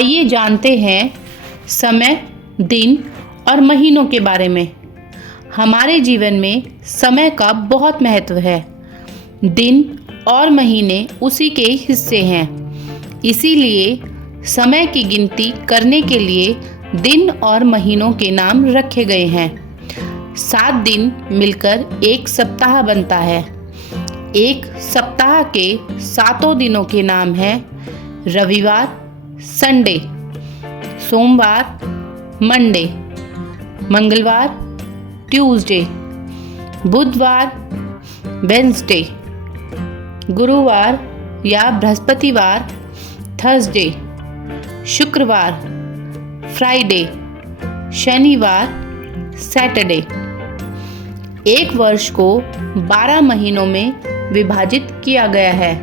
आइए जानते हैं समय, दिन और महीनों के बारे में। हमारे जीवन में समय का बहुत महत्व है। दिन और महीने उसी के हिस्से हैं। इसीलिए समय की गिनती करने के लिए दिन और महीनों के नाम रखे गए हैं। 7 दिन मिलकर एक सप्ताह बनता है। एक सप्ताह के 7 दिनों के नाम हैं रविवार, संडे, सोमवार, मंडे, मंगलवार, ट्यूसडे, बुधवार, वेंसडे, गुरुवार या बृहस्पतिवार, थर्सडे, शुक्रवार, फ्राइडे, शनिवार, सैटरडे। एक वर्ष को 12 महीनों में विभाजित किया गया है।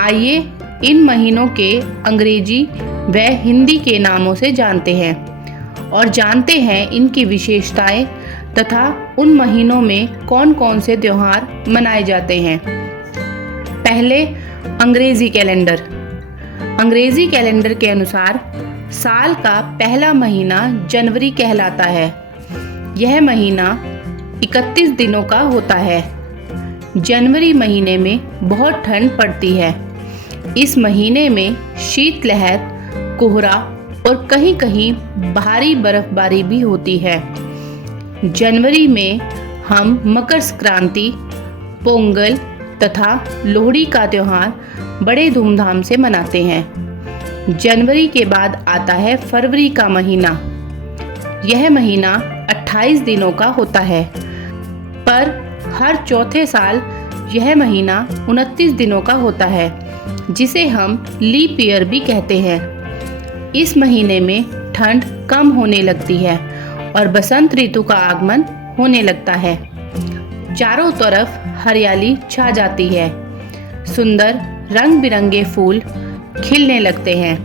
आइए इन महीनों के अंग्रेजी व हिंदी के नामों से जानते हैं और जानते हैं इनकी विशेषताएं तथा उन महीनों में कौन कौन से त्योहार मनाए जाते हैं। पहले अंग्रेजी कैलेंडर। अंग्रेजी कैलेंडर के अनुसार साल का पहला महीना जनवरी कहलाता है। यह महीना 31 दिनों का होता है। जनवरी महीने में बहुत ठंड पड़ती है। इस महीने में शीतलहर, कोहरा और कहीं कहीं भारी बर्फबारी भी होती है। जनवरी में हम मकर संक्रांति, पोंगल तथा लोहड़ी का त्योहार बड़े धूमधाम से मनाते हैं। जनवरी के बाद आता है फरवरी का महीना। यह महीना 28 दिनों का होता है, पर हर चौथे साल यह महीना 29 दिनों का होता है, जिसे हम लीप ईयर भी कहते हैं। इस महीने में ठंड कम होने लगती है और बसंत ऋतु का आगमन होने लगता है। चारों तरफ हरियाली छा जाती है। सुंदर रंग बिरंगे फूल खिलने लगते हैं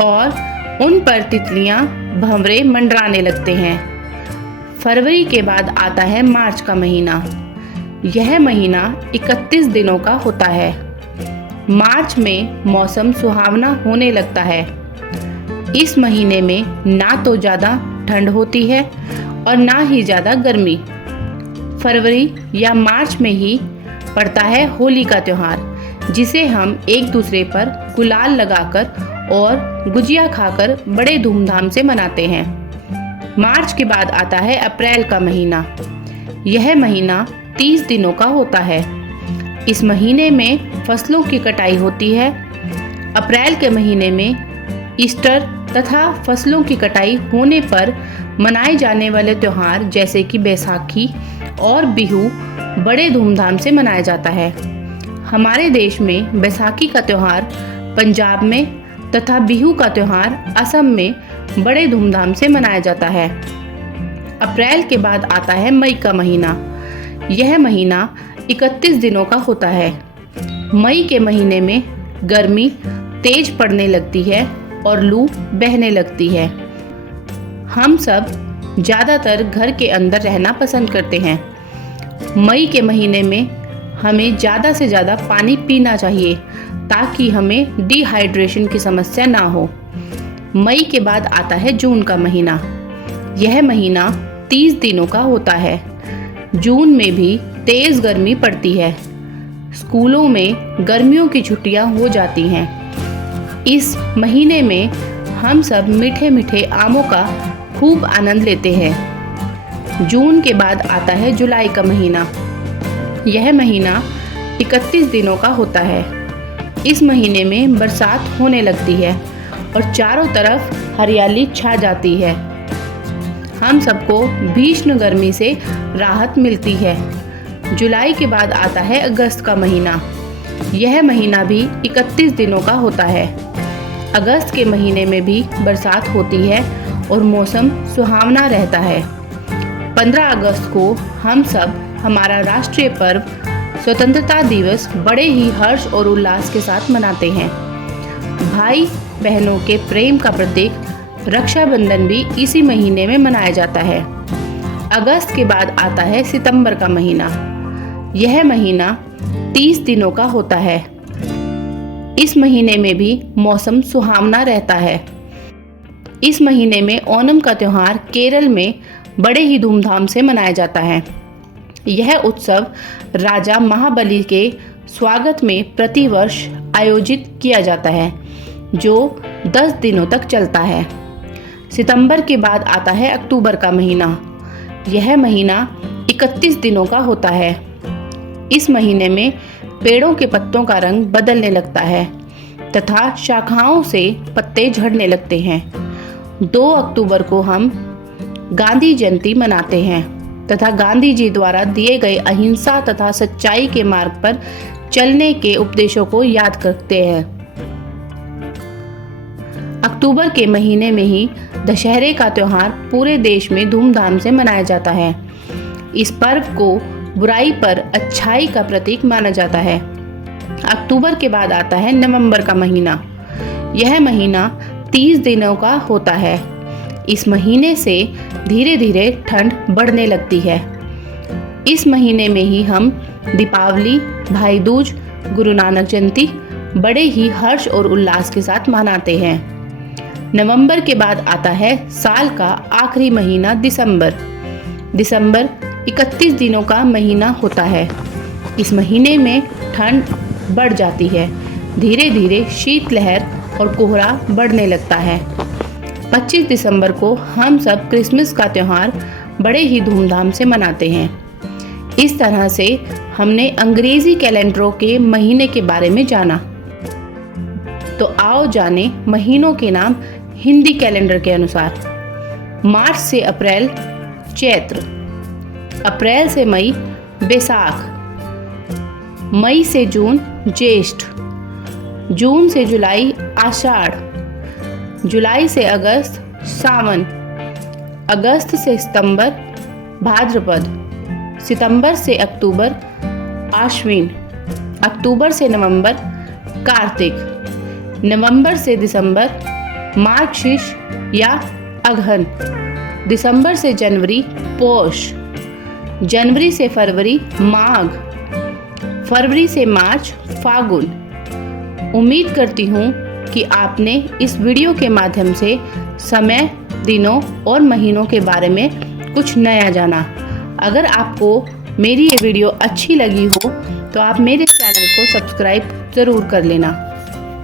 और उन पर तितलियां भंवरे मंडराने लगते हैं। फरवरी के बाद आता है मार्च का महीना। यह महीना 31 दिनों का होता है। मार्च में मौसम सुहावना होने लगता है। इस महीने में ना तो ज़्यादा ठंड होती है और ना ही ज़्यादा गर्मी। फरवरी या मार्च में ही पड़ता है होली का त्योहार, जिसे हम एक दूसरे पर गुलाल लगाकर और गुजिया खाकर बड़े धूमधाम से मनाते हैं। मार्च के बाद आता है अप्रैल का महीना। यह महीना 30 दिनों का होता है। इस महीने में फसलों की कटाई होती है। अप्रैल के महीने में ईस्टर तथा फसलों की कटाई होने पर मनाए जाने वाले त्योहार जैसे कि बैसाखी और बिहू बड़े धूमधाम से मनाया जाता है। हमारे देश में बैसाखी का त्योहार पंजाब में तथा बिहू का त्योहार असम में बड़े धूमधाम से मनाया जाता है। अप्रैल के बाद आता है मई का महीना। यह महीना 31 दिनों का होता है। मई के महीने में गर्मी तेज पड़ने लगती है और लू बहने लगती है। हम सब ज़्यादातर घर के अंदर रहना पसंद करते हैं। मई के महीने में हमें ज़्यादा से ज़्यादा पानी पीना चाहिए ताकि हमें डिहाइड्रेशन की समस्या ना हो। मई के बाद आता है जून का महीना। यह महीना 30 दिनों का होता है। जून में भी तेज़ गर्मी पड़ती है। स्कूलों में गर्मियों की छुट्टियां हो जाती हैं। इस महीने में हम सब मीठे मीठे आमों का खूब आनंद लेते हैं। जून के बाद आता है जुलाई का महीना। यह महीना 31 दिनों का होता है। इस महीने में बरसात होने लगती है और चारों तरफ हरियाली छा जाती है। हम सबको भीषण गर्मी से राहत मिलती है। जुलाई के बाद आता है अगस्त का महीना। यह महीना भी 31 दिनों का होता है। अगस्त के महीने में भी बरसात होती है और मौसम सुहावना रहता है। 15 अगस्त को हम सब हमारा राष्ट्रीय पर्व स्वतंत्रता दिवस बड़े ही हर्ष और उल्लास के साथ मनाते हैं। भाई बहनों के प्रेम का प्रतीक रक्षाबंधन भी इसी महीने में मनाया जाता है। अगस्त के बाद आता है सितंबर का महीना। यह महीना 30 दिनों का होता है। इस महीने में भी मौसम सुहावना रहता है। इस महीने में ओणम का त्यौहार केरल में बड़े ही धूमधाम से मनाया जाता है। यह उत्सव राजा महाबली के स्वागत में प्रतिवर्ष आयोजित किया जाता है, जो 10 दिनों तक चलता है। सितंबर के बाद आता है अक्टूबर का महीना। यह महीना 31 दिनों का होता है। इस महीने में पेड़ों के पत्तों का रंग बदलने लगता है तथा शाखाओं से पत्ते झड़ने लगते हैं। 2 अक्टूबर को हम गांधी जयंती मनाते हैं तथा गांधी जी द्वारा दिए गए अहिंसा तथा सच्चाई के मार्ग पर चलने के उपदेशों को याद करते हैं। अक्टूबर के महीने में ही दशहरे का त्यौहार पूरे देश में धूमधाम से मनाया जाता है। इस पर्व को बुराई पर अच्छाई का प्रतीक माना जाता है। अक्टूबर के बाद आता है नवंबर का महीना। यह महीना 30 दिनों का होता है। इस महीने से धीरे धीरे ठंड बढ़ने लगती है। इस महीने में ही हम दीपावली, भाई दूज, गुरु नानक जयंती बड़े ही हर्ष और उल्लास के साथ मनाते हैं। नवंबर के बाद आता है साल का आखिरी महीना दिसंबर। दिसंबर 31 दिनों का महीना होता है। इस महीने में ठंड बढ़ जाती है। धीरे धीरे शीतलहर और कोहरा बढ़ने लगता है। 25 दिसंबर को हम सब क्रिसमस का त्यौहार बड़े ही धूमधाम से मनाते हैं। इस तरह से हमने अंग्रेजी कैलेंडरों के महीने के बारे में जाना। तो आओ जाने महीनों के नाम हिंदी कैलेंडर के अनुसार। मार्च से अप्रैल चैत्र, अप्रैल से मई बैसाख, मई से जून ज्येष्ठ, जून से जुलाई आषाढ़, जुलाई से अगस्त सावन, अगस्त से सितंबर भाद्रपद, सितंबर से अक्टूबर आश्विन, अक्टूबर से नवंबर कार्तिक, नवंबर से दिसंबर मार्गशीर्ष या अगहन, दिसंबर से जनवरी पौष, जनवरी से फरवरी माघ, फरवरी से मार्च फागुन। उम्मीद करती हूँ कि आपने इस वीडियो के माध्यम से समय, दिनों और महीनों के बारे में कुछ नया जाना। अगर आपको मेरी ये वीडियो अच्छी लगी हो तो आप मेरे चैनल को सब्सक्राइब ज़रूर कर लेना।